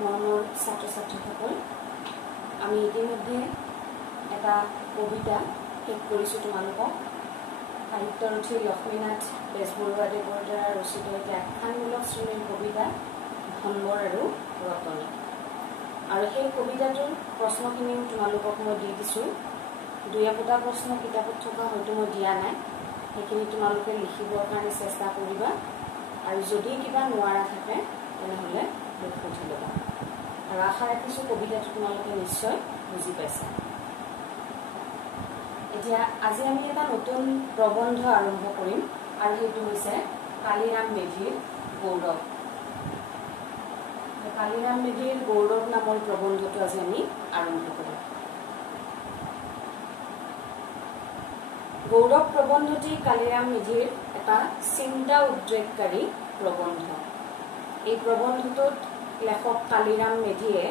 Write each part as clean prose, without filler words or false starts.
মৰমৰ ছাত্ৰ ছাত্ৰীসকল, আমি ইতিমধ্যে এটা কবিতা শেষ কৰিছোঁ তোমালোকক। সাহিত্যৰথী লক্ষ্মীনাথ বেজবৰুৱাদেৱৰ দ্বাৰা ৰচিত এটা আখ্যানমূলক শ্ৰেণীৰ কবিতা ভম্বৰ আৰু ৰতনী। আৰু সেই কবিতাটোৰ প্ৰশ্নখিনিও তোমালোকক মই দি দিছোঁ। দুই একোটা প্ৰশ্ন কিতাপত থকা হয়তো মই দিয়া নাই, সেইখিনি তোমালোকে লিখিবৰ কাৰণে চেষ্টা কৰিবা। আৰু যদি কিবা নোৱাৰা থাকে তেনেহ'লে মোক সুধি ল'বা। আৰু আশা ৰাখিছোঁ কবিতাটো তোমালোকে নিশ্চয় বুজি পাইছা। এতিয়া আজি আমি এটা নতুন প্ৰবন্ধ আৰম্ভ কৰিম, আৰু সেইটো হৈছে কালিৰাম মেধিৰ গৌৰৱ। কালিৰাম মেধিৰ গৌৰৱ নামৰ প্ৰবন্ধটো আজি আমি আৰম্ভ কৰিম। গৌৰৱ প্ৰবন্ধটি কালিৰাম মেধিৰ এটা চিন্তা উদ্ৰেককাৰী প্ৰবন্ধ। এই প্ৰবন্ধটোত লেখক কালিৰাম মেধিয়ে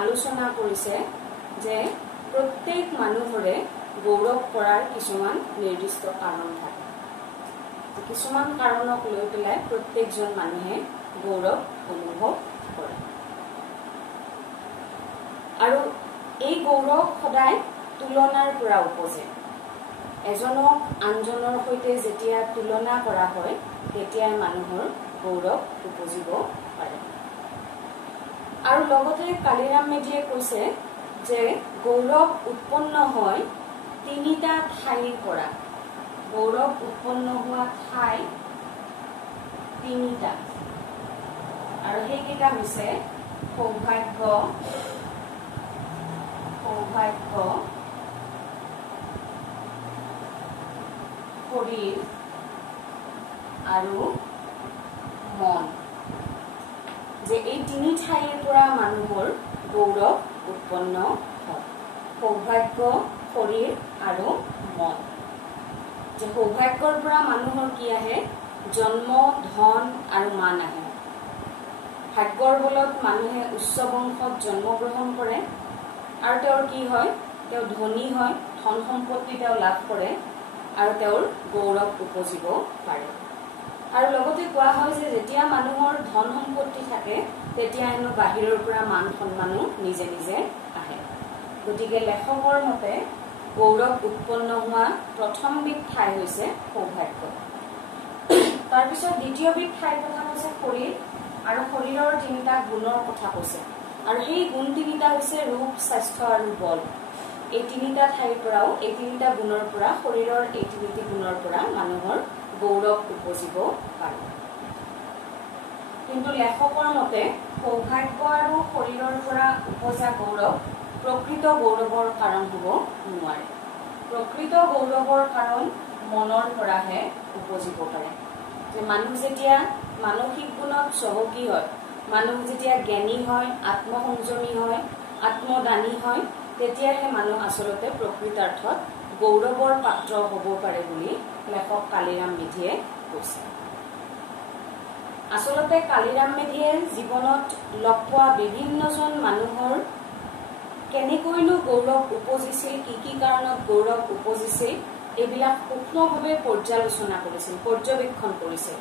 আলোচনা কৰিছে যে প্ৰত্যেক মানুহৰে গৌৰৱ কৰাৰ কিছুমান নিৰ্দিষ্ট কাৰণ থাকে। কিছুমান কাৰণক লৈ পেলাই প্ৰত্যেকজন মানুহে গৌৰৱ অনুভৱ কৰে। আৰু এই গৌৰৱ সদায় তুলনাৰ পৰা উপজে। এজনক আনজনৰ সৈতে যেতিয়া তুলনা কৰা হয় তেতিয়াই মানুহৰ গৌৰৱ উপজিব পাৰে। আৰু লগতে কালিৰাম মেধিয়ে কৈছে যে গৌৰৱ উৎপন্ন হয় তিনিটা ঠাইৰ পৰা। গৌৰৱ উৎপন্ন হোৱা ঠাই তিনিটা, আৰু সেইকেইটা হৈছে সৌভাগ্য, শৰীৰ আৰু মন। যে এই তিনি ঠাইৰ পৰা মানুহৰ গৌৰৱ উৎপন্ন হয়। সৌভাগ্য, শৰীৰ আৰু মন। যে সৌভাগ্যৰ পৰা মানুহৰ কি আহে? জন্ম, ধন আৰু মান আহে। ভাগ্যৰ বলত মানুহে উচ্চ বংশত জন্মগ্ৰহণ কৰে, আৰু তেওঁৰ কি হয়? তেওঁ ধনী হয়, ধন সম্পত্তি তেওঁ লাভ কৰে, আৰু তেওঁৰ গৌৰৱ উপজিব পাৰে। আৰু লগতে কোৱা হয় যে যেতিয়া মানুহৰ ধন সম্পত্তি থাকে তেতিয়া হেনো বাহিৰৰ পৰা মান সন্মানো নিজে নিজে আহে। গতিকে লেখকৰ মতে গৌৰৱ উৎপন্ন হোৱা প্ৰথমবিধ ঠাই হৈছে সৌভাগ্য। তাৰপিছত দ্বিতীয়বিধ ঠাইৰ কথা কৈছে শৰীৰ, আৰু শৰীৰৰ তিনিটা গুণৰ কথা কৈছে। আৰু সেই গুণ তিনিটা হৈছে ৰূপ, স্বাস্থ্য আৰু বল। এই তিনিটা ঠাইৰ পৰাও, এই তিনিটা গুণৰ পৰা, শৰীৰৰ এই তিনিটি গুণৰ পৰা মানুহৰ গৌৰৱ উপজিব পাৰে। কিন্তু লেখকৰ মতে সৌভাগ্য আৰু শৰীৰৰ পৰা উপজা গৌৰৱ প্ৰকৃত গৌৰৱৰ কাৰণ হ'ব নোৱাৰে। প্ৰকৃত গৌৰৱৰ কাৰণ মনৰ পৰাহে উপজিব পাৰে। যে মানুহ যেতিয়া মানসিক গুণত চহকী হয়, মানুহ যেতিয়া জ্ঞানী হয়, আত্মসংযমী হয়, আত্মদানী হয়, তেতিয়াহে মানুহ আচলতে প্ৰকৃতাৰ্থত গৌৰৱৰ পাত্ৰ হ'ব পাৰে বুলি লেখক কালিৰাম মেধিয়ে কৈছে। আচলতে কালিৰাম মেধিয়ে জীৱনত লগ পোৱা বিভিন্নজন মানুহৰ কেনেকৈনো গৌৰৱ উপজিছিল, কি কি কাৰণত গৌৰৱ উপজিছিল, এইবিলাক সূক্ষ্মভাৱে পৰ্যালোচনা কৰিছিল, পৰ্যবেক্ষণ কৰিছিল।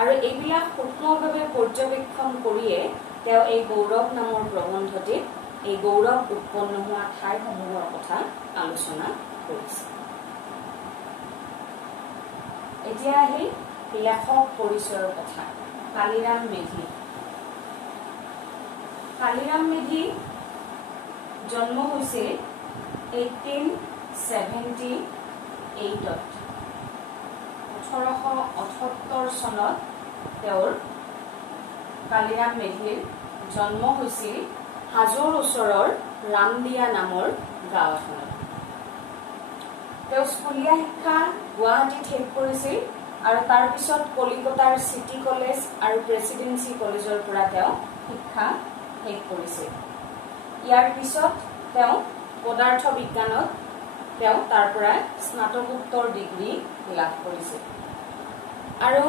আৰু এইবিলাক সূক্ষ্মভাৱে পৰ্যবেক্ষণ কৰিয়ে তেওঁ এই গৌৰৱ নামৰ প্ৰবন্ধটিত এই গৌৰৱ উৎপন্ন হোৱা ঠাইসমূহৰ কথা আলোচনা কৰিছে। এতিয়া আহি লেখক পৰিচয়ৰ কথা। কালিৰাম মেধি। কালিৰাম মেধি জন্ম হৈছিল 1878। 1878 চনত তেওঁৰ কালিৰাম মেধিৰ জন্ম হৈছিল হাজোৰ ওচৰৰ ৰামদিয়া নামৰ গাঁও এখনত। তেওঁ স্কুলীয়া শিক্ষা গুৱাহাটীত শেষ কৰিছিল, আৰু তাৰপিছত কলিকতাৰ চিটি কলেজ আৰু প্ৰেচিডেন্সি কলেজৰ পৰা তেওঁ শিক্ষা শেষ কৰিছিল। ইয়াৰ পিছত তেওঁ পদাৰ্থ বিজ্ঞানত তেওঁ তাৰ পৰা স্নাতকোত্তৰ ডিগ্ৰী লাভ কৰিছিল। আৰু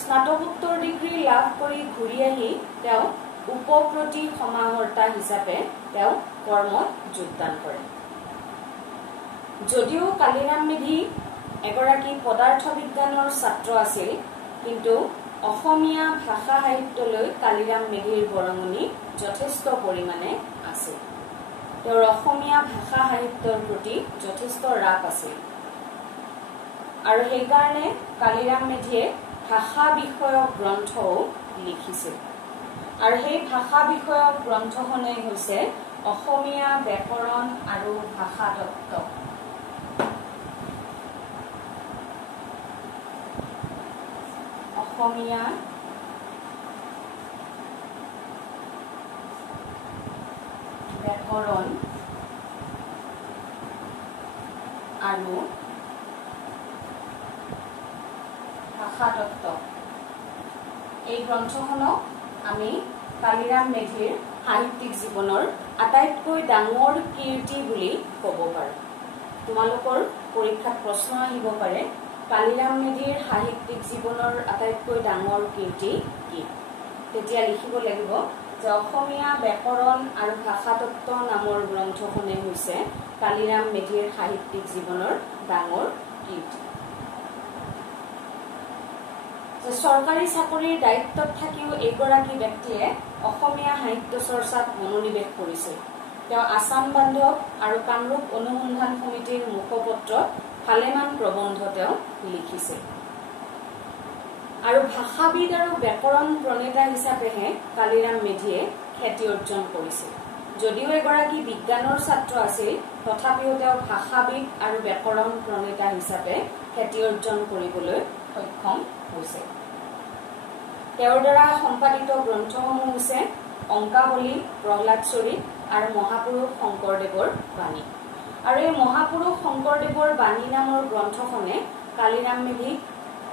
স্নাতকোত্তৰ ডিগ্ৰী লাভ কৰি ঘূৰি আহি তেওঁ উপপ্ৰতি সমাহৰ্তা হিচাপে তেওঁ কৰ্মত যোগদান কৰে। যদিও কালিৰাম মেধি এগৰাকী পদাৰ্থ বিজ্ঞানৰ ছাত্ৰ আছিল, কিন্তু অসমীয়া ভাষা সাহিত্যলৈ কালিৰাম মেধিৰ বৰঙণি যথেষ্ট পৰিমাণে আছে। তেওঁৰ অসমীয়া ভাষা সাহিত্যৰ প্ৰতি যথেষ্ট ৰাপ আছিল আৰু সেইকাৰণে কালিৰাম মেধিয়ে ভাষা বিষয়ক গ্ৰন্থও লিখিছিল আৰু সেই ভাষা বিষয়ক গ্ৰন্থখনেই হৈছে অসমীয়া ব্যাকৰণ আৰু ভাষা তত্ত্ব। অসমীয়া ব্যাকৰণ আৰু ভাষা তত্ত্ব এই গ্ৰন্থখনক আমি কালিৰাম মেধিৰ সাহিত্যিক জীৱনৰ আটাইতকৈ ডাঙৰ কীৰ্তি বুলি ক'ব পাৰোঁ। তোমালোকৰ পৰীক্ষাত প্ৰশ্ন আহিব পাৰে কালিৰাম মেধিৰ সাহিত্যিক জীৱনৰ আটাইতকৈ ডাঙৰ কীৰ্তি কি? তেতিয়া লিখিব লাগিব যে অসমীয়া ব্যাকৰণ আৰু ভাষা তত্ত্ব নামৰ গ্ৰন্থখনে হৈছে কালিৰাম মেধিৰ সাহিত্যিক জীৱনৰ ডাঙৰ কীৰ্তি। চৰকাৰী চাকৰিৰ দায়িত্বত থাকিও এইগৰাকী ব্যক্তিয়ে অসমীয়া সাহিত্য চৰ্চাত মনোনিৱেশ কৰিছিল। তেওঁ আসাম বান্ধৱ আৰু কামৰূপ অনুসন্ধান সমিতিৰ মুখপত্ৰত ভালেমান প্ৰবন্ধ তেওঁ লিখিছিল আৰু ভাষাবিদ আৰু ব্যাকৰণ প্ৰণেতা হিচাপেহে কালিৰাম মেধিয়ে খ্যাতি অৰ্জন কৰিছিল। যদিও এগৰাকী বিজ্ঞানৰ ছাত্ৰ আছিল তথাপিও তেওঁ ভাষাবিদ আৰু ব্যাকৰণ প্ৰণেতা হিচাপে খ্যাতি অৰ্জন কৰিবলৈ সক্ষম হৈছে। তেওঁৰ দ্বাৰা সম্পাদিত গ্ৰন্থসমূহ হৈছে অংকাৱলী, প্ৰহ্লাদ চৰিত আৰু মহাপুৰুষ শংকৰদেৱৰ বাণী। আৰু এই মহাপুৰুষ শংকৰদেৱৰ বাণী নামৰ গ্ৰন্থখনে কালিৰাম মেধিক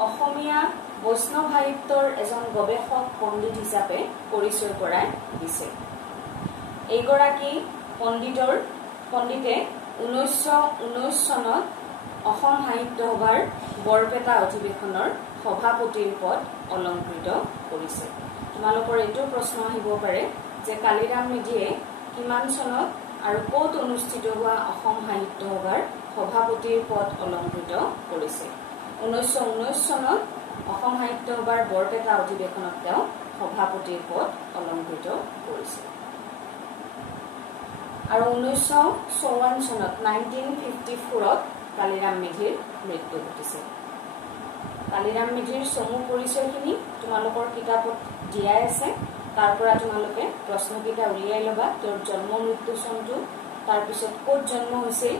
অসমীয়া বৈষ্ণৱ সাহিত্যৰ এজন গৱেষক পণ্ডিত হিচাপে পৰিচয় কৰাই দিছে। এইগৰাকী পণ্ডিতে 1919 চনত অসম সাহিত্য সভাৰ বৰপেটা অধিৱেশনৰ সভাপতিৰ পদ অলংকৃত কৰিছে। তোমালোকৰ এইটো প্ৰশ্ন আহিব পাৰে যে কালিৰাম মেধিয়ে কিমান চনত আৰু ক'ত অনুষ্ঠিত হোৱা অসম সাহিত্য সভাৰ সভাপতিৰ পদ অলংকৃত কৰিছে? 1919 চনত অসম সাহিত্য সভাৰ বৰপেটা অধিৱেশনত তেওঁ সভাপতিৰ পদ অলংকৃত কৰিছে আৰু 1954 চনত 1954ত কালিৰাম মেধিৰ মৃত্যু ঘটিছে। কালিৰাম মেধিৰ চমু পৰিচয়খিনি তোমালোকৰ কিতাপত দিয়াই আছে। তাৰ পৰা তোমালোকে প্ৰশ্নকেইটা উলিয়াই ল'বা। তেওঁৰ জন্ম মৃত্যু চনটো, তাৰপিছত ক'ত জন্ম হৈছিল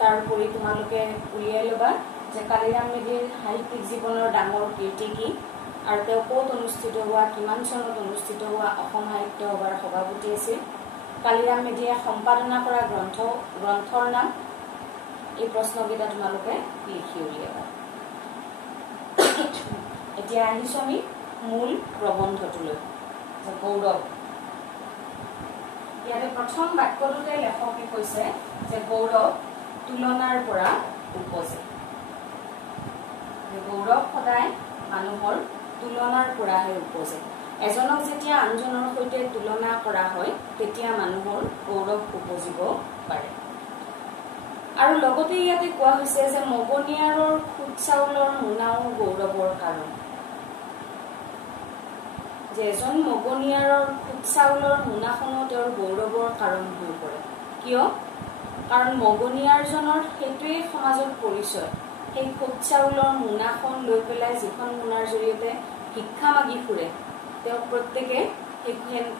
তাৰ উপৰি তোমালোকে উলিয়াই ল'বা যে কালিৰাম মেধিৰ সাহিত্যিক জীৱনৰ ডাঙৰ কীৰ্তি কি আৰু তেওঁ ক'ত অনুষ্ঠিত হোৱা, কিমান চনত অনুষ্ঠিত হোৱা অসম সাহিত্য সভাৰ সভাপতি আছিল, কালিৰাম মেধিয়ে সম্পাদনা কৰা গ্ৰন্থৰ নাম। এই প্ৰশ্নকেইটা তোমালোকে লিখি উলিয়াবা। এতিয়া আহিছো আমি মূল প্ৰবন্ধটোলৈ। গৌৰৱ, ইয়াতে প্ৰথম বাক্যটোতে লেখকে কৈছে যে গৌৰৱ তুলনাৰ পৰা উপজে। গৌৰৱ সদায় মানুহৰ তুলনাৰ পৰাহে উপজে। এজনক যেতিয়া আনজনৰ সৈতে তুলনা কৰা হয় তেতিয়া মানুহৰ গৌৰৱ উপজিব পাৰে। আৰু লগতে ইয়াতে কোৱা হৈছে যে মগনিয়াৰৰ খুদ চাউলৰ মোনাও গৌৰৱৰ কাৰণ। যে এজন মগনিয়াৰৰ খুদ চাউলৰ মোনাখনো তেওঁৰ গৌৰৱৰ কাৰণ হৈ পৰে। কিয়? কাৰণ মগনিয়াৰজনৰ সেইটোৱেই সমাজত পৰিচয়। সেই খুদ চাউলৰ মোনাখন লৈ পেলাই যিখন মোনাৰ জৰিয়তে ভিক্ষা মাগি ফুৰে তেওঁ প্ৰত্যেকে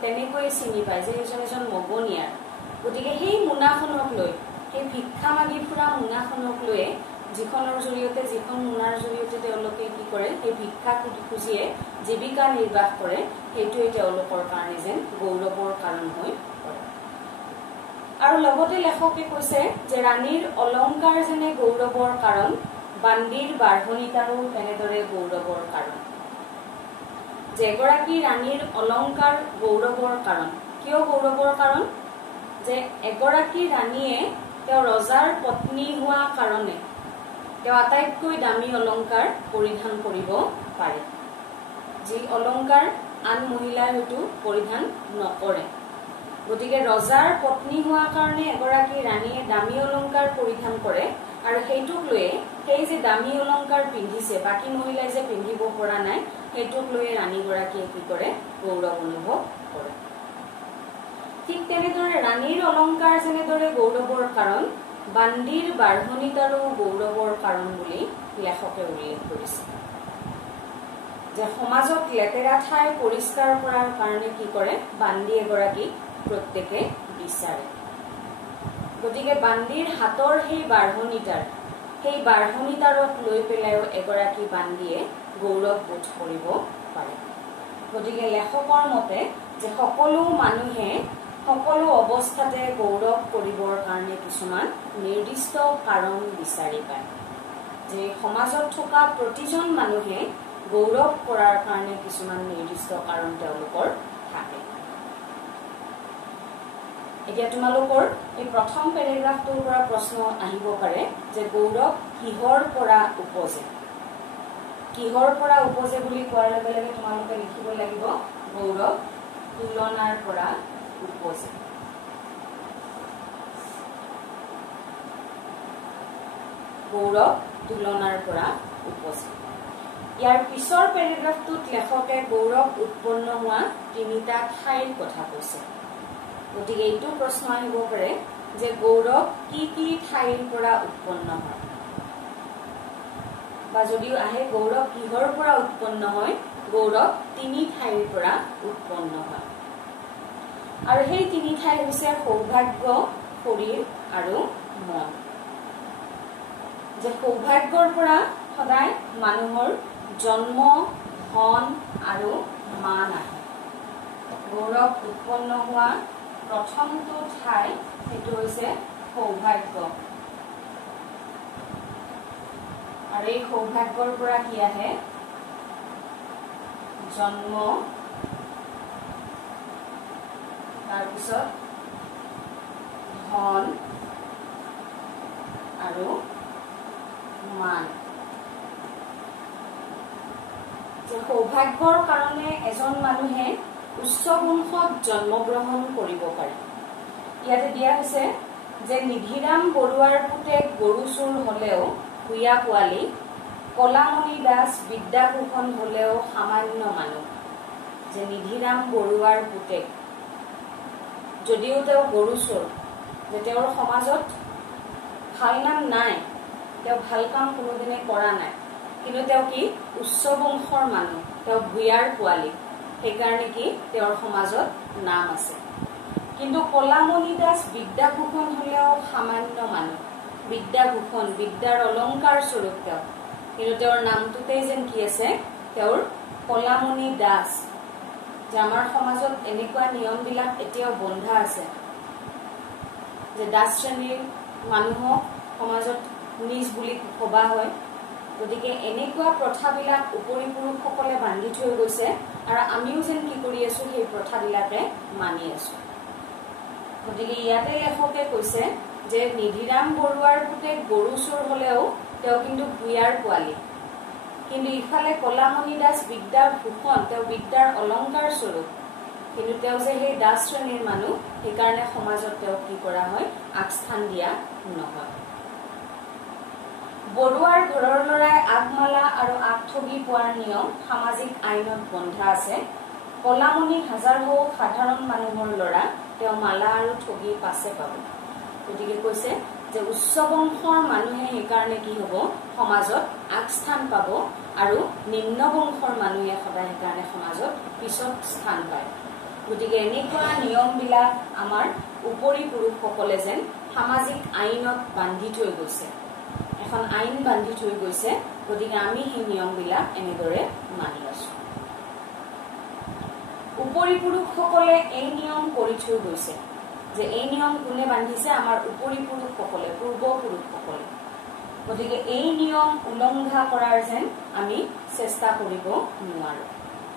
তেনেকৈয়ে চিনি পায় যে এইজন এজন মগনিয়াৰ। গতিকে সেই মোনাখনক লৈ, সেই ভিক্ষা মাগি ফুৰা মোনাখনক লৈয়ে যিখন মোনাৰ জৰিয়তে তেওঁলোকে কি কৰে, সেই ভিক্ষা খুজিয়ে জীৱিকা নিৰ্বাহ কৰে, সেইটোৱে তেওঁলোকৰ কাৰণে যেন গৌৰৱৰ কাৰণ হৈ পৰে। আৰু লগতে লেখকে কৈছে যে ৰাণীৰ অলংকাৰ যেনে গৌৰৱৰ কাৰণ, বান্দিৰ বাঢ়নিতাৰো তেনেদৰে গৌৰৱৰ কাৰণ। যে এগৰাকী ৰাণীৰ অলংকাৰ গৌৰৱৰ কাৰণ। কিয় গৌৰৱৰ কাৰণ? যে এগৰাকী ৰাণীয়ে তেওঁ ৰজাৰ পত্নী হোৱা কাৰণে তেওঁ আটাইতকৈ দামী অলংকাৰ পৰিধান কৰিব পাৰে, যি অলংকাৰ আন মহিলাই হয়তো পৰিধান নকৰে। গতিকে ৰজাৰ পত্নী হোৱা কাৰণে এগৰাকী ৰাণীয়ে দামী অলংকাৰ পৰিধান কৰে আৰু সেইটোক লৈয়ে সেই যে দামী অলংকাৰ পিন্ধিছে বাকি মহিলাই যে পিন্ধিব পৰা নাই সেইটোক লৈ ৰাণী গৰাকীয়ে কি কৰে গৌৰৱ অনুভৱ কৰে ঠিক তেনেদৰে ৰাণীৰ অলংকাৰ যেনেদৰে গৌৰৱৰ কাৰণ বান্দিৰ বাঢ়নিতাৰো গৌৰৱৰ কাৰণ বুলি লেখকে উল্লেখ কৰিছে যে সমাজত লেতেৰা ঠাই পৰিষ্কাৰ কৰাৰ কাৰণে কি কৰে বান্দি এগৰাকী প্ৰত্যেকে বিচাৰে গতিকে বান্দিৰ হাতৰ সেই বাঢ়নিতাৰত লৈ পেলাইও এগৰাকী বান্দিয়ে গৌৰৱ বোধ কৰিব পাৰে গতিকে লেখকৰ মতে যে সকলো মানুহে সকলো অৱস্থাতে গৌৰৱ কৰিবৰ কাৰণে কিছুমান নিৰ্দিষ্ট কাৰণ বিচাৰি পায় যে সমাজত থকা প্ৰতিজন মানুহে গৌৰৱ কৰাৰ কাৰণে কিছুমান নিৰ্দিষ্ট কাৰণ তেওঁলোকৰ থাকে এতিয়া তোমালোকৰ এই প্ৰথম পেৰাগ্ৰাফটোৰ পৰা প্ৰশ্ন আহিব পাৰে যে গৌৰৱ কিহৰ পৰা উপজে বুলি কোৱাৰ লগে লগে তোমালোকে লিখিব লাগিব গৌৰৱ তুলনাৰ পৰা উপজে ইয়াৰ পিছৰ পেৰাগ্ৰাফটোত লেখকে গৌৰৱ উৎপন্ন হোৱা তিনিটা ঠাইৰ কথা কৈছে গতিকে এইটো প্ৰশ্ন আহিব পাৰে যে গৌৰৱ কি কি ঠাইৰ পৰা উৎপন্ন হয় বা যদিও আহে গৌৰৱ কিহৰ পৰা উৎপন্ন হয় গৌৰৱ তিনি ঠাইৰ পৰা উৎপন্ন হয় আৰু সেই তিনি ঠাই হৈছে সৌভাগ্য শৰীৰ আৰু মন যে সৌভাগ্যৰ পৰা সদায় মানুহৰ জন্ম ধন আৰু মান আহে গৌৰৱ উৎপন্ন হোৱা প্ৰথমটো ঠাই সেইটো হৈছে সৌভাগ্য আৰু এই সৌভাগ্যৰ পৰা কি আহে জন্ম তাৰপিছত ধন আৰু মান যে সৌভাগ্যৰ কাৰণে এজন মানুহে উচ্চ বংশত জন্মগ্ৰহণ কৰিব পাৰে ইয়াতে দিয়া হৈছে যে নিধিৰাম বৰুৱাৰ পুতেক গৰুচুৰ হলেও ভূঞা পোৱালি কলামণি দাস বিদ্যাভূষণ হলেও সামান্য মানুহ যে নিধিৰাম বৰুৱাৰ পুতেক যদিও তেওঁ গৰুচুৰ যে তেওঁৰ সমাজত ভাল নাম নাই তেওঁ ভাল কাম কোনোদিনে কৰা নাই কিন্তু তেওঁ কি উচ্চ বংশৰ মানুহ তেওঁ ভূঞাৰ পোৱালি সেইকাৰণে কি তেওঁৰ সমাজত নাম আছে কিন্তু কলামণি দাস বিদ্যাভূষণ হলেও সামান্য মানুহ বিদ্যাভূষণ বিদ্যাৰ অলংকাৰ স্বৰূপ তেওঁ কিন্তু তেওঁৰ নামটোতেই যেন কি আছে তেওঁৰ কলামণি দাস যে আমাৰ সমাজত এনেকুৱা নিয়মবিলাক এতিয়াও বন্ধা আছে যে দাস শ্ৰেণীৰ মানুহক সমাজত নিজ বুলি ভবা হয় গতিকে এনেকুৱা প্ৰথাবিলাক উপৰি পুৰুষসকলে বান্ধি থৈ গৈছে আৰু আমিও যেন কি কৰি আছো সেই প্ৰথাবিলাকে মানি আছো গতিকে ইয়াতে লেখকে কৈছে যে নিধিৰাম বৰুৱাৰ পুতেক গৰুচুৰ হলেও তেওঁ কিন্তু ভূঞাৰ পোৱালি কিন্তু ইফালে কলামণি দাস বিদ্যাভূষণ তেওঁ বিদ্যাৰ অলংকাৰ স্বৰূপ কিন্তু তেওঁ যে সেই দাস শ্ৰেণীৰ মানুহ সেইকাৰণে সমাজত তেওঁ কি কৰা হয় আগস্থান দিয়া নহয় বৰুৱাৰ ঘৰৰ লৰাই আগমালা আৰু আগঠগি পোৱাৰ নিয়ম সামাজিক আইনত বন্ধা আছে কলামণি হাজাৰ হওক সাধাৰণ মানুহৰ লৰা তেওঁ মালা আৰু ঠগি পাছে পাব গতিকে কৈছে যে উচ্চ বংশৰ মানুহে সেইকাৰণে কি হ'ব সমাজত আগস্থান পাব আৰু নিম্ন বংশৰ মানুহে সদায় সেইকাৰণে সমাজত পিছত স্থান পায় গতিকে এনেকুৱা নিয়মবিলাক আমাৰ উপৰি পুৰুষসকলে যেন সামাজিক আইনত বান্ধি থৈ গৈছে এখন আইন বান্ধি থৈ গৈছে গতিকে আমি সেই নিয়মবিলাক এনেদৰে মানি আছো উপৰি পুৰুষসকলে এই নিয়ম কৰি থৈ গৈছে যে এই নিয়ম কোনে বান্ধিছে আমাৰ উপৰি পুৰুষসকলে পূৰ্বপুৰুষসকলে গতিকে এই নিয়ম উলংঘা কৰাৰ যেন আমি চেষ্টা কৰিব নোৱাৰো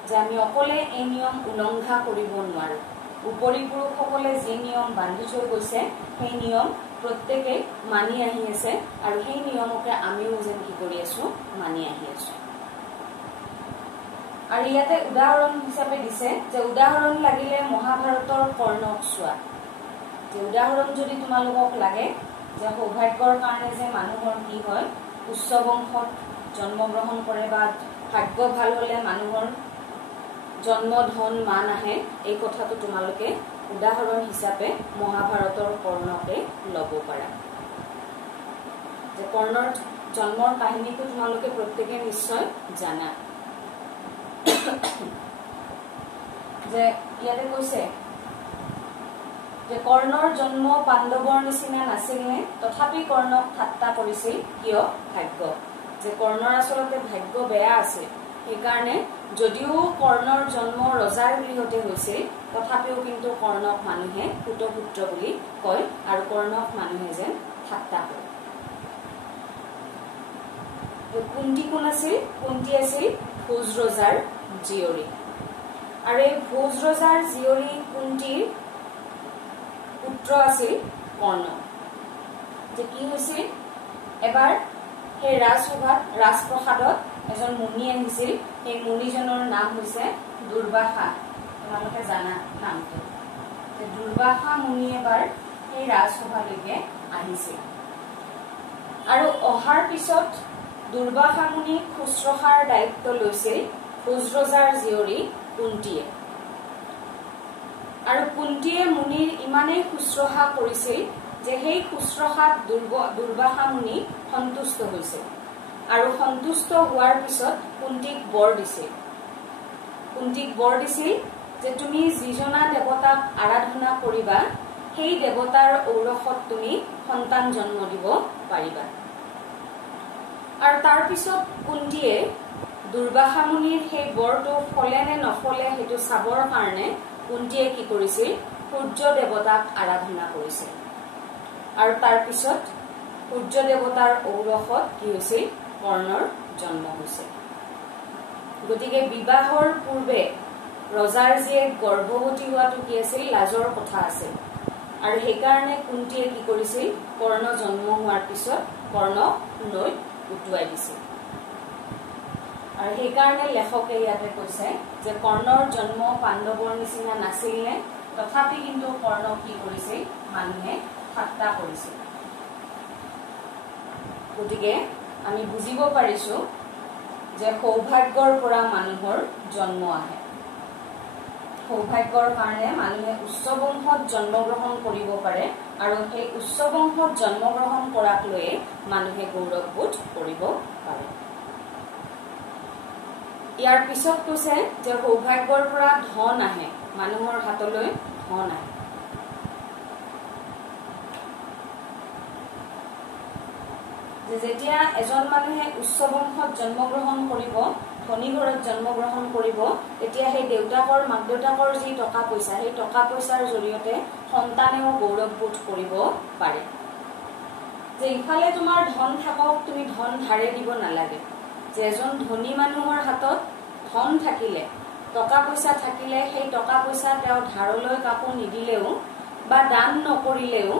যে আমি অকলে এই নিয়ম উলংঘা কৰিব নোৱাৰো উপৰি পুৰুষসকলে যি নিয়ম বান্ধি থৈ গৈছে সেই নিয়ম প্ৰত্যেকে মানি আহি আছে আৰু সেই নিয়মকে আমিও যেন কি কৰি আছো মানি আহি আছো আৰু ইয়াতে উদাহৰণ হিচাপে দিছে যে উদাহৰণ লাগিলে মহাভাৰতৰ কৰ্ণক চোৱা যে উদাহৰণ যদি তোমালোকক লাগে যে সৌভাগ্যৰ কাৰণে যে মানুহৰ কি হয় উচ্চ বংশত জন্মগ্ৰহণ কৰে বা ভাগ্য ভাল হলে মানুহৰ জন্ম ধন মান আহে এই কথাটো তোমালোকে উদাহৰণ হিচাপে মহাভাৰতৰ কৰ্ণকে ল'ব পাৰা যে কৰ্ণৰ জন্মৰ কাহিনীটো তোমালোকে প্ৰত্যেকে নিশ্চয় জানা যে ইয়াতে কৈছে যে কৰ্ণৰ জন্ম পাণ্ডৱৰ নিচিনা নাছিল নে তথাপি কৰ্ণক ঠাট্টা কৰিছিল কিয় ভাগ্য যে কৰ্ণৰ আচলতে ভাগ্য বেয়া আছিল সেইকাৰণে যদিও কৰ্ণৰ জন্ম ৰজাৰ গৃহতে হৈছিল তথাপিও কিন্তু কৰ্ণক মানুহে পুত্ৰ বুলি কয় আৰু কৰ্ণক মানুহে যেন ঠাট্টা কৰে কুন্তি কোন আছিল কুন্তি আছিল ভোজ ৰজাৰ জীয়ৰী আৰু এই ভোজ ৰজাৰ জীয়ৰী কুন্তিৰ পুত্ৰ আছিল কৰ্ণ যে কি হৈছিল এবাৰ সেই ৰাজসভাত ৰাজপ্ৰসাদত এজন মুনি আহিছিল সেই মুনিজনৰ নাম হৈছে দুৰ্বাসা তোমালোকে জানা নামটো যে দুৰ্বাসা মুনি এবাৰ সেই ৰাজসভালৈকে আহিছিল আৰু অহাৰ পিছত দুৰ্বাসা মুনি শুশ্ৰূষাৰ দায়িত্ব লৈছিল ভোজ ৰজাৰ জীয়ৰী কুন্তিয়ে আৰু কুন্তিয়ে মুনিৰ ইমানেই শুশ্ৰূষা কৰিছিল যে সেই শুশ্ৰূষাত দুৰ্বাসা মুনি সন্তুষ্ট হৈছিল আৰু সন্তুষ্ট হোৱাৰ পিছত কুন্তিক বৰ দিছিল যে তুমি যিজনা দেৱতাক আৰাধনা কৰিবা সেই দেৱতাৰ ঔৰসত তুমি সন্তান জন্ম দিব পাৰিবা আৰু তাৰ পিছত কুন্তিয়ে দুৰ্বাসা মুনিৰ সেই বৰটো ফলে নে নফলে সেইটো চাবৰ কাৰণে কুন্তিয়ে কি কৰিছিল সূৰ্য দেৱতাক আৰাধনা কৰিছিল আৰু তাৰ পিছত সূৰ্য দেৱতাৰ ঔৰসত কি হৈছিল কৰ্ণৰ জন্ম হৈছিল গতিকে বিবাহৰ পূৰ্বে ৰজাৰ জীয়েক গৰ্ভৱতী হোৱাটো কি আছিল লাজৰ কথা আছিল আৰু সেইকাৰণে কুন্তিয়ে কি কৰিছিল কৰ্ণ জন্ম হোৱাৰ পিছত কৰ্ণক নৈত উটুৱাই দিছিল আৰু সেইকাৰণে লেখকে ইয়াতে কৈছে যে কৰ্ণৰ জন্ম পাণ্ডৱৰ নিচিনা নাছিল নে তথাপি কিন্তু কৰ্ণক কি কৰিছিল মানুহে ঠাট্টা কৰিছিল গতিকে আমি বুজিব পাৰিছো যে সৌভাগ্যৰ পৰা মানুহৰ জন্ম আহে সৌভাগ্যৰ কাৰণে মানুহে উচ্চ বংশত জন্মগ্ৰহণ কৰিব পাৰে আৰু সেই উচ্চ বংশত জন্মগ্ৰহণ কৰাক লৈয়ে মানুহে গৌৰৱবোধ কৰিব পাৰে ইয়াৰ পিছত কৈছে যে সৌভাগ্যৰ পৰা ধন আহে মানুহৰ হাতলৈ ধন আহে যেতিয়া এজন মানুহে উচ্চ বংশত জন্মগ্ৰহণ কৰিব ধনী ঘৰত জন্মগ্ৰহণ কৰিব তেতিয়া সেই দেউতাকৰ মাক দেউতাকৰ যি টকা পইচা সেই টকা পইচাৰ জৰিয়তে সন্তানেও গৌৰৱবোধ কৰিব পাৰে যে ইফালে তোমাৰ ধন থাকক তুমি ধন ধাৰে দিব নালাগে যে এজন ধনী মানুহৰ হাতত ধন থাকিলে টকা পইচা থাকিলে সেই টকা পইচা তেওঁ ধাৰলৈ কাকো নিদিলেও বা দান নকৰিলেও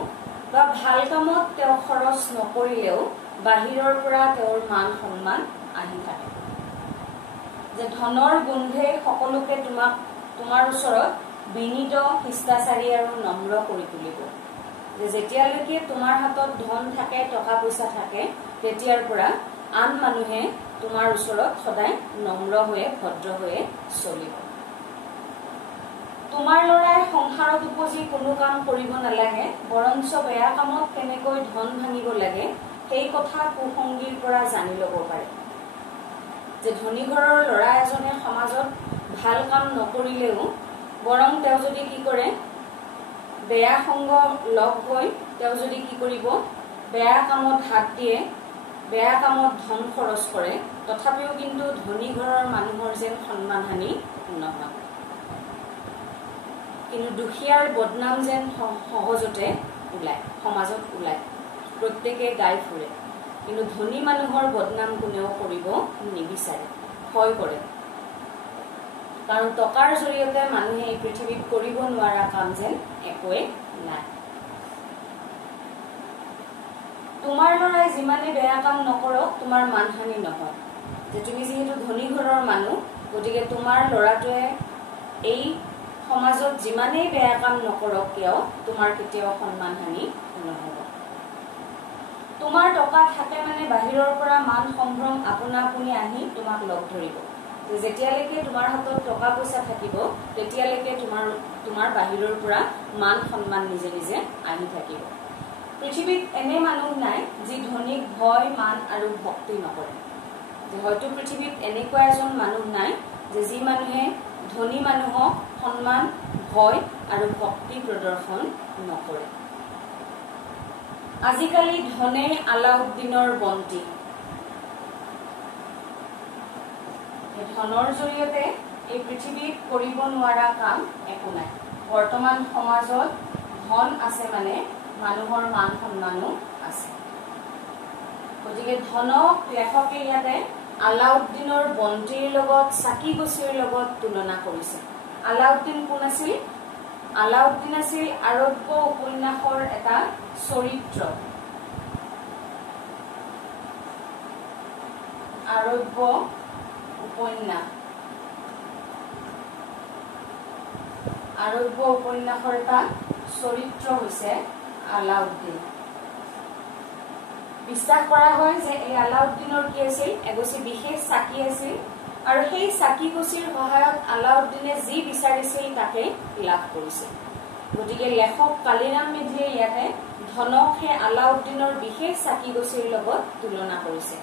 বা ভাল কামত তেওঁ খৰচ নকৰিলেও বাহিৰৰ পৰা তেওঁৰ মান সন্মান আহি থাকে যে ধনৰ গোন্ধে সকলোকে তোমাৰ ওচৰত বিনীত শিষ্টাচাৰী আৰু নম্ৰ কৰি তুলিব যে যেতিয়ালৈকে তোমাৰ হাতত ধন থাকে টকা পইচা থাকে তেতিয়াৰ পৰা আন মানুহে তোমাৰ ওচৰত সদায় নম্ৰ হৈ ভদ্ৰ হৈ চলিব তোমাৰ লৰাই সংসাৰত উপজি কোনো কাম কৰিব নালাগে বৰঞ্চ বেয়া কামত কেনেকৈ ধন ভাঙিব লাগে সেই কথা কুসংগীৰ পৰা জানি ল'ব পাৰে যে ধনী ঘৰৰ লৰা এজনে সমাজত ভাল কাম নকৰিলেও বৰং তেওঁ যদি কি কৰে বেয়া সংগ লগ হৈ তেওঁ যদি কি কৰিব বেয়া কামত হাত দিয়ে বেয়া কামত ধন খৰচ কৰে তথাপিও কিন্তু ধনী ঘৰৰ মানুহৰ যেন সন্মানহানি নহয় কিন্তু দুখীয়াৰ বদনাম যেন সহজতে ওলায় সমাজত ওলায় প্ৰত্যেকে গাই ফুৰে কিন্তু ধনী মানুহৰ বদনাম কোনেও কৰিব নিবিচাৰে ভয় কৰে কাৰণ টকাৰ জৰিয়তে মানুহে এই পৃথিৱীত কৰিব নোৱাৰা কাম যেন একোৱে নাই তোমাৰ লৰাই যিমানে বেয়া কাম নকৰক তোমাৰ মানহানি নহয় যে তুমি যেহেতু ধনী ঘৰৰ মানুহ গতিকে তোমাৰ লৰাটোৱে এই সমাজত যিমানেই বেয়া কাম নকৰক কিয় তোমাৰ কেতিয়াও সন্মানহানি নহব তোমাৰ টকা থাকে মানে বাহিৰৰ পৰা মান সম্ভ্ৰম আপোনা আপুনি আহি তোমাক লগ ধৰিব। যেতিয়ালৈকে তোমাৰ হাতত টকা পইচা থাকিব তেতিয়ালৈকে তোমাৰ বাহিৰৰ পৰা মান সন্মান নিজে নিজে আহি থাকিব। পৃথিৱীত এনে মানুহ নাই যি ধনীক ভয় মান আৰু ভক্তি নকৰে। যে হয়তো পৃথিৱীত এনেকুৱা এজন মানুহ নাই যে যি মানুহে ধনী মানুহক সন্মান ভয় আৰু ভক্তি প্ৰদৰ্শন নকৰে। আজিকালি ধনে আলাউদ্দিনৰ বন্তি। ধনৰ জৰিয়তে এই পৃথিৱীত কৰিব নোৱাৰা কাম একো নাই। বৰ্তমান সমাজত ধন আছে মানে মানুহৰ মান সন্মানো আছে। গতিকে ধনক লেখকে ইয়াতে আলাউদ্দিনৰ বন্তিৰ লগত চাকি গছিৰ লগত তুলনা কৰিছে। আলাউদ্দিন কোন আছিল? আলাউদ্দিন আছিল আৰব্য উপন্যাসৰ এটা চৰিত্ৰ। আৰব্য উপন্যাস, আৰব্য উপন্যাসৰ এটা চৰিত্ৰ হৈছে আলাউদ্দিন। বিশ্বাস কৰা হয় যে এই আলাউদ্দিনৰ কি আছিল? এগছি বিশেষ চাকি আছিল আৰু সেই চাকি গছিৰ সহায়ত আলাউদ্দিনে যি বিচাৰিছিল তাকে লাভ কৰিছিল। গতিকে লেখক কালিৰাম মেধিয়ে ইয়াতে ধনক সেই আলাউদ্দিনৰ বিশেষ চাকি গছিৰ লগত তুলনা কৰিছে।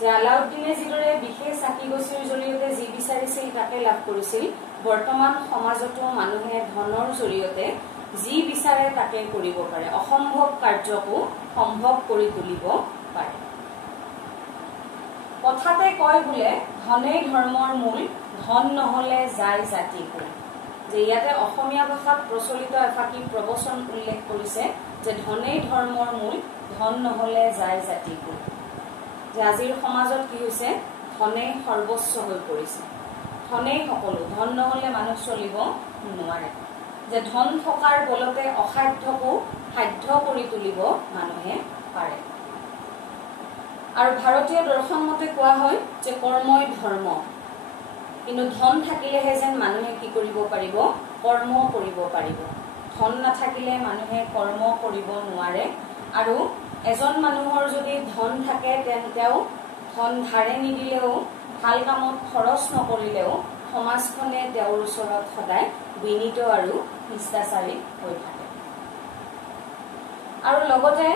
যে আলাউদ্দিনে যিদৰে বিশেষ চাকি গছিৰ জৰিয়তে যি বিচাৰিছিল তাকে লাভ কৰিছিল, বৰ্তমান সমাজতো মানুহে ধনৰ জৰিয়তে যি বিচাৰে তাকে কৰিব পাৰে। অসম্ভৱ কাৰ্যকো সম্ভৱ কৰি তুলিব পাৰে। কথাতে কয় বোলে ধনেই ধৰ্মৰ মূল, ধন নহলে যায় জাতি কুল। যে ইয়াতে অসমীয়া ভাষাত প্ৰচলিত এফাকি প্ৰবচন উল্লেখ কৰিছে যে ধনেই ধৰ্মৰ মূল, ধন নহলে যায় জাতি কুল। যে আজিৰ সমাজত কি হৈছে? ধনেই সৰ্বস্ব হৈ পৰিছে। ধনেই সকলো, ধন নহলে মানুহ চলিব নোৱাৰে। যে ধন থকাৰ বলতে অসাধ্যকো সাধ্য কৰি তুলিব মানুহে পাৰে। আৰু ভাৰতীয় দৰ্শন মতে কোৱা হয় যে কৰ্মই ধৰ্ম। কিন্তু ধন থাকিলেহে যেন মানুহে কি কৰিব পাৰিব? কৰ্ম কৰিব পাৰিব। ধন নাথাকিলে মানুহে কৰ্ম কৰিব নোৱাৰে। আৰু এজন মানুহৰ যদি ধন থাকে তেওঁ ধন ধাৰে নিদিলেও, ভাল কামত খৰচ নকৰিলেও সমাজখনে তেওঁৰ ওচৰত সদায় বিনীত আৰু শিষ্টাচাৰী হৈ থাকে। আৰু লগতে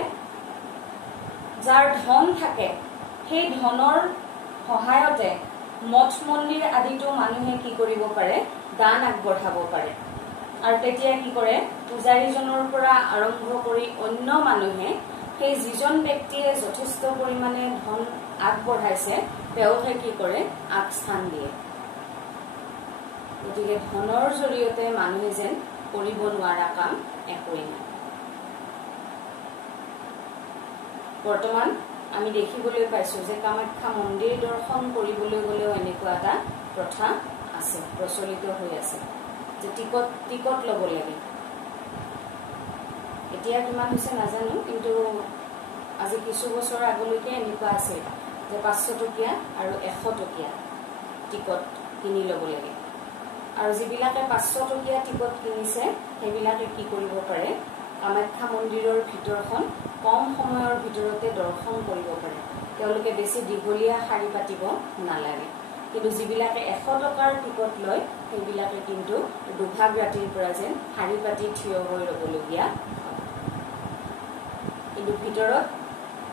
যাৰ ধন থাকে সেই ধনৰ সহায়তে মঠ মন্দিৰ আদিতো মানুহে কি কৰিব পাৰে? দান আগবঢ়াব পাৰে। আৰু তেতিয়া কি কৰে? পূজাৰীজনৰ পৰা আৰম্ভ কৰি অন্য মানুহে সেই যিজন ব্যক্তিয়ে যথেষ্ট পৰিমাণে ধন আগবঢ়াইছে তেওঁহে কি কৰে? আগস্থান দিয়ে। গতিকে ধনৰ জৰিয়তে মানুহে যেন কৰিব নোৱাৰা কাম একোৱেই নাই। বৰ্তমান আমি দেখিবলৈ পাইছো যে কামাখ্যা মন্দিৰ দৰ্শন কৰিবলৈ গলেও এনেকুৱা এটা প্ৰথা আছে, প্ৰচলিত হৈ আছে যে টিকট ল'ব লাগে। এতিয়া কিমান হৈছে নাজানো, কিন্তু আজি কিছু বছৰ আগলৈকে এনেকুৱা আছিল যে 500 টকীয়া আৰু 100 টকীয়া টিকট কিনি ল'ব লাগে। আৰু যিবিলাকে 500 টকীয়া টিকট কিনিছে সেইবিলাকে কি কৰিব পাৰে? কামাখ্যা মন্দিৰৰ ভিতৰখন কম সময়ৰ ভিতৰতে দৰ্শন কৰিব পাৰে। তেওঁলোকে বেছি দীঘলীয়া শাৰী পাতিব নালাগে। কিন্তু যিবিলাকে 100 টকাৰ টিকট লয় সেইবিলাকে কিন্তু দুভাগ ৰাতিৰ পৰা যেন শাৰী পাতি থিয় হৈ ৰ'বলগীয়া হয়। কিন্তু ভিতৰত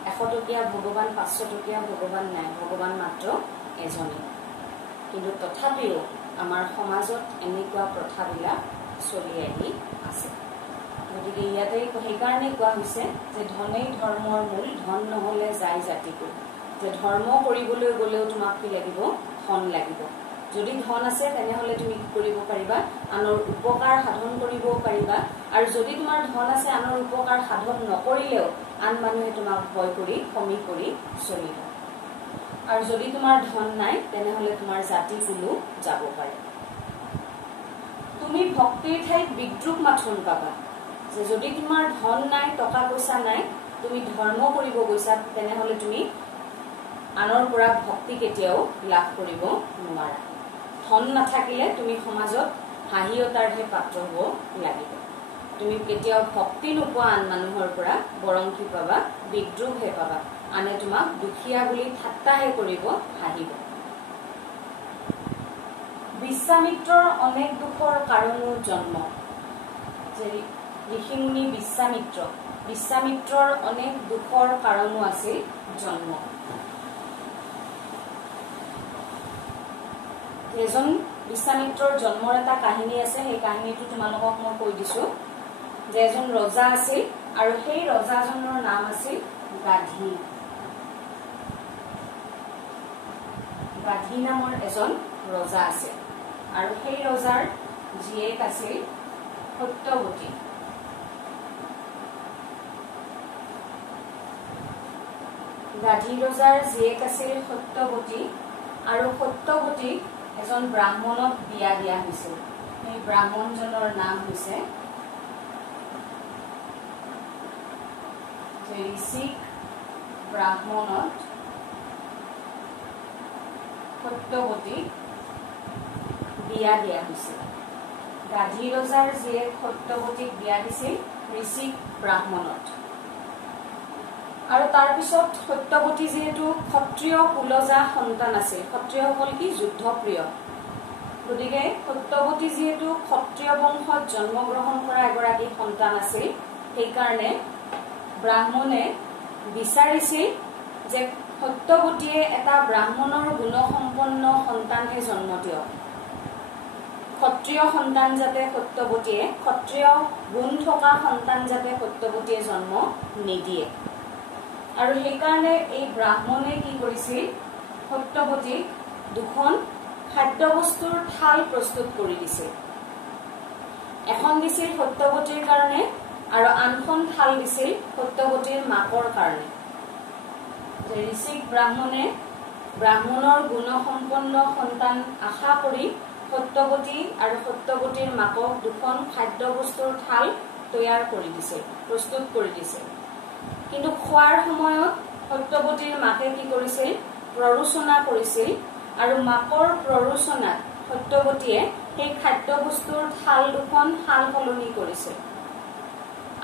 100 টকীয়া ভগৱান, 500 টকীয়া ভগৱান নাই, ভগৱান মাত্ৰ এজনেই। কিন্তু তথাপিও আমাৰ সমাজত এনেকুৱা প্ৰথাবিলাক চলি আহি আছে। গতিকে ইয়াতে সেইকাৰণে কোৱা হৈছে যে ধনেই ধৰ্মৰ মূল, ধন নহলে যায় জাতি কুল। যে ধৰ্ম কৰিবলৈ গলেও তোমাক কি লাগিব? ধন লাগিব। যদি ধন আছে তেনেহলে তুমি কি কৰিব পাৰিবা? আনৰ উপকাৰ সাধন কৰিব পাৰিবা। আৰু যদি তোমাৰ ধন আছে আনৰ উপকাৰ সাধন নকৰিলেও আন মানুহে তোমাক ভয় কৰি সমীহ কৰি চলিব। আৰু যদি তোমাৰ ধন নাই তেনেহলে তোমাৰ জাতি কুলো যাব পাৰে। তুমি ভক্তিৰ ঠাইত বিদ্ৰুপ মাথোন পাবা। যে যদি তোমাৰ ধন নাই, টকা পইচা নাই, তুমি ধৰ্ম কৰিব গৈছা তেনেহলে তুমি আনৰ পৰা ভক্তি কেতিয়াও লাভ কৰিব নোৱাৰা। ধন নাথাকিলে তুমি সমাজত হাঁহিয়তাৰহে পাত্ৰ হ'ব লাগিব। তুমি কেতিয়াও ভক্তি নোপোৱা আন মানুহৰ পৰা, বৰং কি পাবা? বিদ্ৰুপহে পাবা, আনে তোমাক দুখীয়া বুলি ঠাট্টাহে কৰিব, হাঁহিব। বিশ্বামিত্ৰৰ অনেক দুখৰ কাৰণো জন্ম। যে ঋষিমুনি বিশ্বামিত্ৰৰ অনেক দুখৰ কাৰণো আছিল জন্ম। এজন বিশ্বামিত্ৰৰ জন্মৰ এটা কাহিনী আছে, সেই কাহিনীটো তোমালোকক মই কৈ দিছো। যে এজন ৰজা আছিল আৰু সেই ৰজাজনৰ নাম আছিল গাধী। গাধী নামৰ এজন ৰজা আছিল আৰু সেই ৰজাৰ জীয়েক আছিল সত্যৱতী। গাধী ৰজাৰ জীয়েক আছিল সত্যৱতী আৰু সত্যৱতীক এজন ব্ৰাহ্মণক বিয়া দিয়া হৈছিল। সেই ব্ৰাহ্মণজনৰ নাম হৈছে ঋষিক ব্ৰাহ্মণত সত্যৱতীক বিয়া দিয়া হৈছিল। গাধী ৰজাৰ জীয়েক সত্যৱতীক বিয়া দিছিল ঋষিক ব্ৰাহ্মণত। আৰু তাৰ পিছত সত্যৱতী যেহেতু ক্ষত্ৰিয় কুলজা সন্তান আছিল, ক্ষত্ৰিয়সকল কি যুদ্ধপ্ৰিয়, গতিকে সত্যৱতী যেহেতু ক্ষত্ৰিয় বংশত জন্মগ্ৰহণ কৰা এগৰাকী সন্তান আছিল, সেইকাৰণে ব্ৰাহ্মণে বিচাৰিছিল যে সত্যৱতীয়ে এটা ব্ৰাহ্মণৰ গুণসম্পন্ন সন্তানহে জন্ম দিয়ক। ক্ষত্ৰিয় সন্তান যাতে সত্যৱতীয়ে, ক্ষত্ৰিয় গুণ থকা সন্তান যাতে সত্যৱতীয়ে জন্ম নিদিয়ে। আৰু সেইকাৰণে এই ব্ৰাহ্মণে কি কৰিছিল, সত্যৱতীক দুখন খাদ্যবস্তুৰ থাল প্ৰস্তুত কৰি দিছিল। এখন দিছিল সত্যৱতীৰ কাৰণে আৰু আনখন থাল দিছিল সত্যৱতীৰ মাকৰ কাৰণে। ঋষিক ব্ৰাহ্মণে ব্ৰাহ্মণৰ গুণসম্পন্ন সন্তান আশা কৰি সত্যৱতী আৰু সত্যৱতীৰ মাকক দুখন খাদ্যবস্তুৰ থাল তৈয়াৰ কৰি দিছিল, প্ৰস্তুত কৰি দিছিল। কিন্তু খোৱাৰ সময়ত সত্যৱতীৰ মাকে কি কৰিছিল, প্ৰৰোচনা কৰিছিল আৰু মাকৰ প্ৰৰোচনাত সত্যৱতীয়ে সেই খাদ্যবস্তুৰ থাল দুখন সাল সলনি কৰিছিল।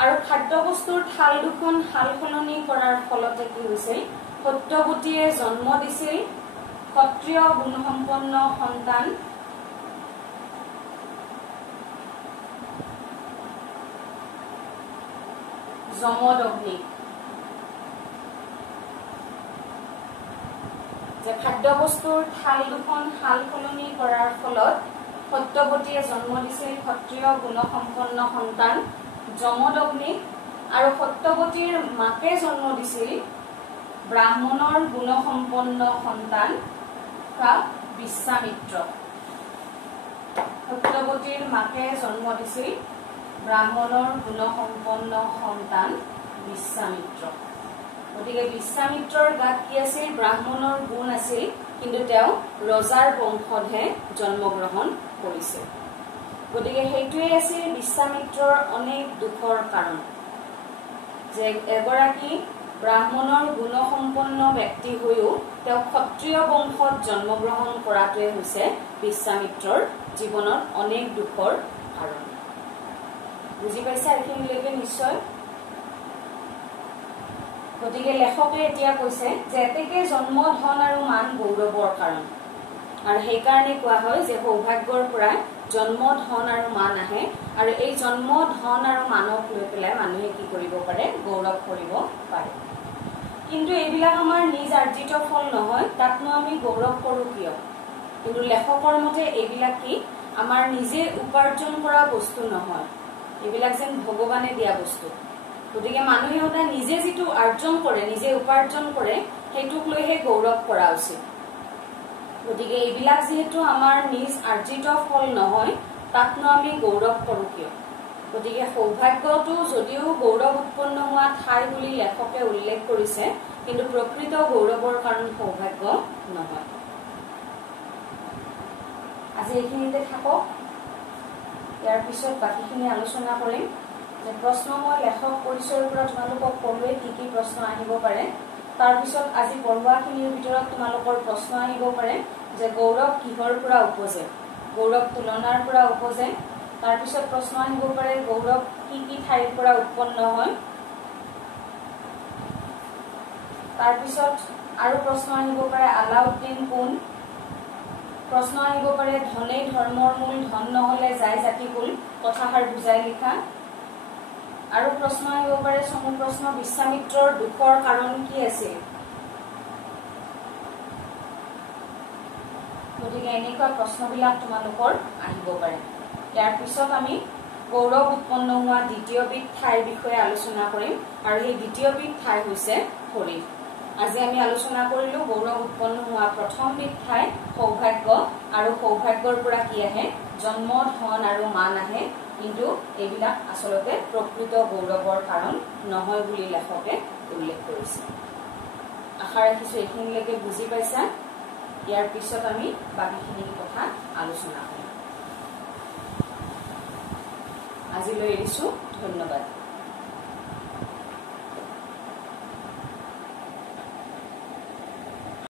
আৰু খাদ্যবস্তুৰ থাল দুখন সাল সলনি কৰাৰ ফলতে কি হৈছিল, সত্যৱতীয়ে জন্ম দিছিল ক্ষত্ৰিয় গুণসম্পন্ন সন্তান যমদগ্নি। যে খাদ্যবস্তুৰ থাল দুখন সাল সলনি কৰাৰ ফলত সত্যৱতীয়ে জন্ম দিছিল ক্ষত্ৰিয় গুণসম্পন্ন সন্তান যমদগ্নিক, আৰু সত্যৱতীৰ মাকে জন্ম দিছিল ব্ৰাহ্মণৰ গুণসম্পন্ন সন্তান বিশ্বামিত্ৰ। সত্যৱতীৰ মাকে জন্ম দিছিল ব্ৰাহ্মণৰ গুণসম্পন্ন সন্তান বিশ্বামিত্ৰ। গতিকে বিশ্বামিত্ৰৰ গাত কি আছিল, ব্ৰাহ্মণৰ গুণ আছিল, কিন্তু তেওঁ ৰজাৰ বংশতহে জন্মগ্ৰহণ কৰিছিল। গতিকে সেইটোৱে আছিল বিশ্বামিত্ৰৰ অনেক দুখৰ কাৰণ, যে এগৰাকী ব্ৰাহ্মণৰ গুণসম্পন্ন ব্যক্তি হৈও তেওঁ ক্ষত্ৰিয় বংশত জন্মগ্ৰহণ কৰাটোৱে হৈছে বিশ্বামিত্ৰৰ জীৱনত অনেক দুখৰ কাৰণ। বুজি পাইছা এইখিনিলৈকে নিশ্চয়? গতিকে লেখকে এতিয়া কৈছে যে এতেকে জন্ম ধন আৰু মান গৌৰৱৰ কাৰণ, আৰু সেইকাৰণে কোৱা হয় যে সৌভাগ্যৰ পৰা জন্ম ধন আৰু মান আহে, আৰু এই জন্ম ধন আৰু মানক লৈ পেলাই মানুহে কি কৰিব পাৰে, গৌৰৱ কৰিব পাৰে। কিন্তু এইবিলাক আমাৰ নিজ আৰ্জিত ফল নহয়, তাতনো আমি গৌৰৱ কৰোঁ কিয়? কিন্তু লেখকৰ মতে এইবিলাক কি আমাৰ নিজে উপাৰ্জন কৰা বস্তু নহয়, এইবিলাক যেন ভগৱানে দিয়া বস্তু। গতিকে মানুহে সদায় নিজে যিটো আৰ্জন কৰে, নিজে উপাৰ্জন কৰে, সেইটোক লৈহে গৌৰৱ কৰা উচিত। গতিকে এইবিলাক যিহেতু আমাৰ নিজ আৰ্জিত ফল নহয়, তাতনো আমি গৌৰৱ কৰোঁ কিয়? গতিকে সৌভাগ্যটো যদিও গৌৰৱ উৎপন্ন হোৱা ঠাই বুলি লেখকে উল্লেখ কৰিছে, কিন্তু প্ৰকৃত গৌৰৱৰ কাৰণ সৌভাগ্য নহয়। আজি এইখিনিতে থাকক, ইয়াৰ পিছত বাকীখিনি আলোচনা কৰিম। যে প্ৰশ্ন মই লেখক পৰিচয়ৰ পৰা তোমালোকক ক'লোৱে কি কি প্ৰশ্ন আহিব পাৰে। তাৰপিছত আজি পঢ়োৱাখিনিৰ ভিতৰত তোমালোকৰ প্ৰশ্ন আহিব পাৰে যে গৌৰৱ কিহৰ পৰা উপজে, গৌৰৱ তুলনাৰ পৰা উপজে। তাৰপিছত প্ৰশ্ন আহিব পাৰে গৌৰৱ কি কি ঠাইৰ পৰা উৎপন্ন হয়। তাৰ পিছত আৰু প্ৰশ্ন আহিব পাৰে আলাউদ্দিন কোন, প্ৰশ্ন আহিব পাৰে ধনেই ধৰ্মৰ মূল, ধন নহলে যায় জাতি কুল, কথাষাৰ বুজাই লিখা। আৰু প্ৰশ্ন আহিব পাৰে চমু প্ৰশ্ন বিশ্বামিত্ৰৰ দুখৰ কাৰণ কি আছিল। গতিকে এনেকুৱা প্ৰশ্নবিলাক তোমালোকৰ আহিব পাৰে। ইয়াৰ পিছত আমি গৌৰৱ উৎপন্ন হোৱা দ্বিতীয়বিধ ঠাইৰ বিষয়ে আলোচনা কৰিম আৰু এই দ্বিতীয়বিধ ঠাই হৈছে শৰীৰ। আজি আমি আলোচনা কৰিলো গৌৰৱ উৎপন্ন হোৱা প্ৰথমবিধ ঠাই সৌভাগ্য, আৰু সৌভাগ্যৰ পৰা কি আহে জন্ম, ধন আৰু মান আহে, কিন্তু এইবিলাক আচলতে প্ৰকৃত গৌৰৱৰ কাৰণ নহয় বুলি লেখকে উল্লেখ কৰিছে। আশা ৰাখিছো এইখিনিলৈকে বুজি পাইছা। ইয়াৰ পিছত আমি বাকীখিনি কথা আলোচনা কৰিম। আজিলৈ এৰিছো, ধন্যবাদ।